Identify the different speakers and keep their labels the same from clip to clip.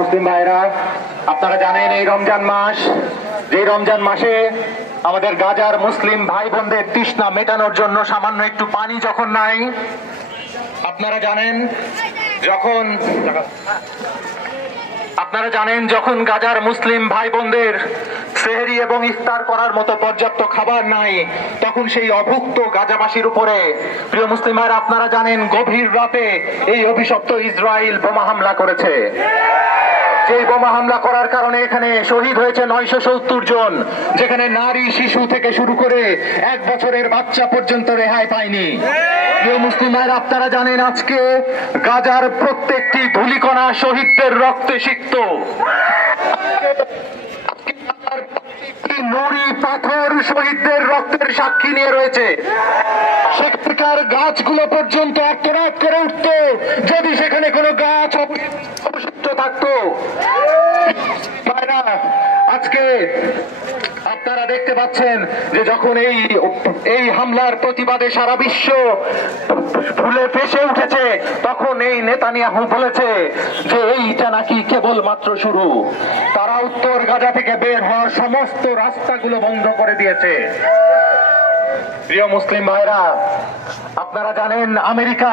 Speaker 1: মুসলিম ভাইরা, আপনারা জানেন এই রমজান মাস, যে রমজান মাসে আমাদের গাজার মুসলিম ভাই বোনদের তৃষ্ণা মেটানোর জন্য সামান্য একটু পানি যখন নাই, আপনারা জানেন যখন, আপনারা জানেন যখন গাজার মুসলিম ভাই বোনদের সেহরি এবং ইফতার করার মতো পর্যাপ্ত খাবার নাই। তখন সেই অভুক্ত গাজাবাসীর উপরে। প্রিয় মুসলিম ভাইরা আপনারা জানেন, গভীর রাতে এই অভিশপ্ত ইসরায়েল বোমা হামলা করেছে। সেই বোমা হামলা করার কারণে এখানে শহীদ হয়েছে নয়শো সত্তর জন, যেখানে নারী, শিশু থেকে শুরু করে এক বছরের বাচ্চা পর্যন্ত রেহাই পায়নি। প্রিয় আপনারা জানেন, আজকে গাজার প্রত্যেকটি ধুলিকণা শহীদদের রক্তে সিক্ত। নুড়ি পাথর শহীদদের রক্তের সাক্ষী নিয়ে রয়েছে। সেখানকার গাছগুলো পর্যন্ত আত্মরাত করে উঠত। যদি সেখানে কোনো গাছ অব- অবশিষ্ট থাকতো। আজকে আপনারা দেখতে পাচ্ছেন যে যখন এই এই হামলার প্রতিবাদে সারা বিশ্ব ফুলে ফেসে উঠেছে, তখন এই নেতানিয়াহু বলেছে যে এইটা নাকি কেবল মাত্র শুরু। তারা উত্তর গাজা থেকে বের হওয়ার সমস্ত রাস্তাগুলো বন্ধ করে দিয়েছে। প্রিয় মুসলিম ভাইরা, আপনারা জানেন আমেরিকা,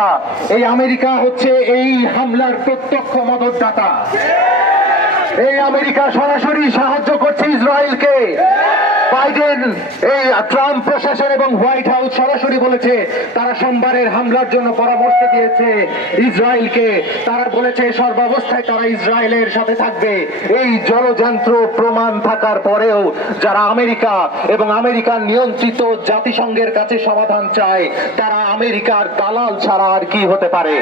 Speaker 1: এই আমেরিকা হচ্ছে এই হামলার প্রত্যক্ষ মদতদাতা। এই আমেরিকা সরাসরি সাহায্য করছে ইসরায়েলকে। হাউস বলেছে, তারা সোমবারের হামলার জন্য পরামর্শ দিয়েছে ইসরায়েলকে। তারা বলেছে, সর্বাবস্থায় তারা ইসরায়েলের সাথে থাকবে। এই জলযন্ত্র প্রমাণ থাকার পরেও যারা আমেরিকা এবং আমেরিকার নিয়ন্ত্রিত জাতিসংঘের কাছে সমাধান চায়, তারা আমেরিকার দালাল ছাড়া আর কি হতে পারে?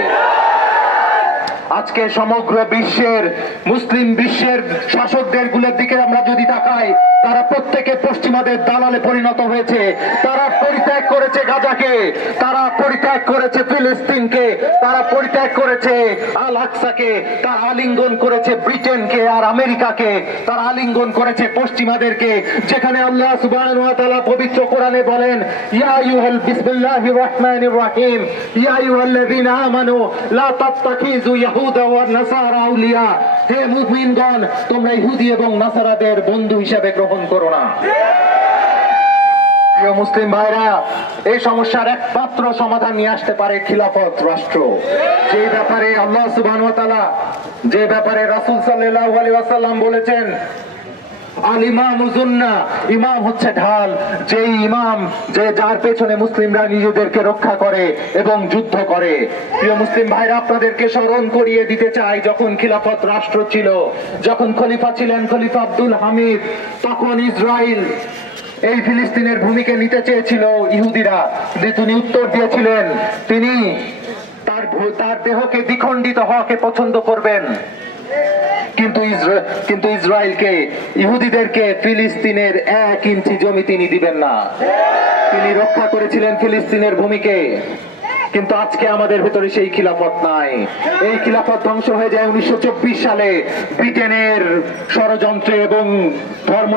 Speaker 1: আজকে সমগ্র বিশ্বের, মুসলিম বিশ্বের শাসকদেরগুলোর দিকে আমরা যদি তাকাই, তারা প্রত্যেকে পশ্চিমাদের দালালে পরিণত হয়েছে। তারা পরিত্যাগ করেছে গাজাকে, তারা পরিত্যাগ করেছে ফিলিস্তিনকে। পরিত্যাগ করেছে, আল আকসাকে তারা আলিঙ্গন করেছে ব্রিটেনকে আর আমেরিকাকে, তারা আলিঙ্গন করেছে পশ্চিমাদেরকে, যেখানে আল্লাহ সুবহানাহু ওয়া তাআলা পবিত্র কোরআনে বলেন, ইয়া আইয়ুহাল বিসমিল্লাহির রহমানির রহিম, ইয়া আইয়ুহাল্লাযীনা আমানু, লা তাত্তাখিযু ইয়াহুদা ওয়া নাসারা আউলিয়া, হে মুমিনগণ, তোমরা ইহুদি এবং নাসারাদের বন্ধু হিসাবে গ্রহণ করো না। প্রিয় মুসলিম ভাইরা, এই সমস্যার একমাত্র সমাধান নিয়ে আসতে পারে খিলাফত রাষ্ট্র। যে ব্যাপারে আল্লাহ সুবাহ যে ব্যাপারে রাসুল সাল্লাল্লাহু আলাইহি ওয়াসাল্লাম বলেছেন আল ইমাম উজুন্না ইমাম হচ্ছে ঢাল। ইমাম, যে যার পেছনে মুসলিমরা নিজেদেরকে রক্ষা করে এবং যুদ্ধ করে। প্রিয় মুসলিম ভাইরা, আপনাদেরকে স্মরণ করিয়ে দিতে চাই, যখন খিলাফত রাষ্ট্র ছিল, যখন খলিফা ছিলেন খলিফা আব্দুল হামিদ, তখন ইসরায়েল এই ফিলিস্তিনের ভূমিকে নিতে চেয়েছিল ইহুদিরা। তিনি উত্তর দিয়েছিলেন, তিনি তার তার দেহকে দ্বিখণ্ডিত হওয়াকে পছন্দ করবেন। কিন্তু কিন্তু ইসরায়েলকে, ইহুদিদেরকে ফিলিস্তিনের এক ইঞ্চি জমি তিনি দিবেন না। তিনি রক্ষা করেছিলেন ফিলিস্তিনের ভূমিকে। কিন্তু আজকে আমাদের ভেতরে সেই খিলাফত নাই। এই খিলাফত ধ্বংস হয়ে যায় উনিশশো চব্বিশ সালে ব্রিটেনের ষড়যন্ত্রে এবং ধর্ম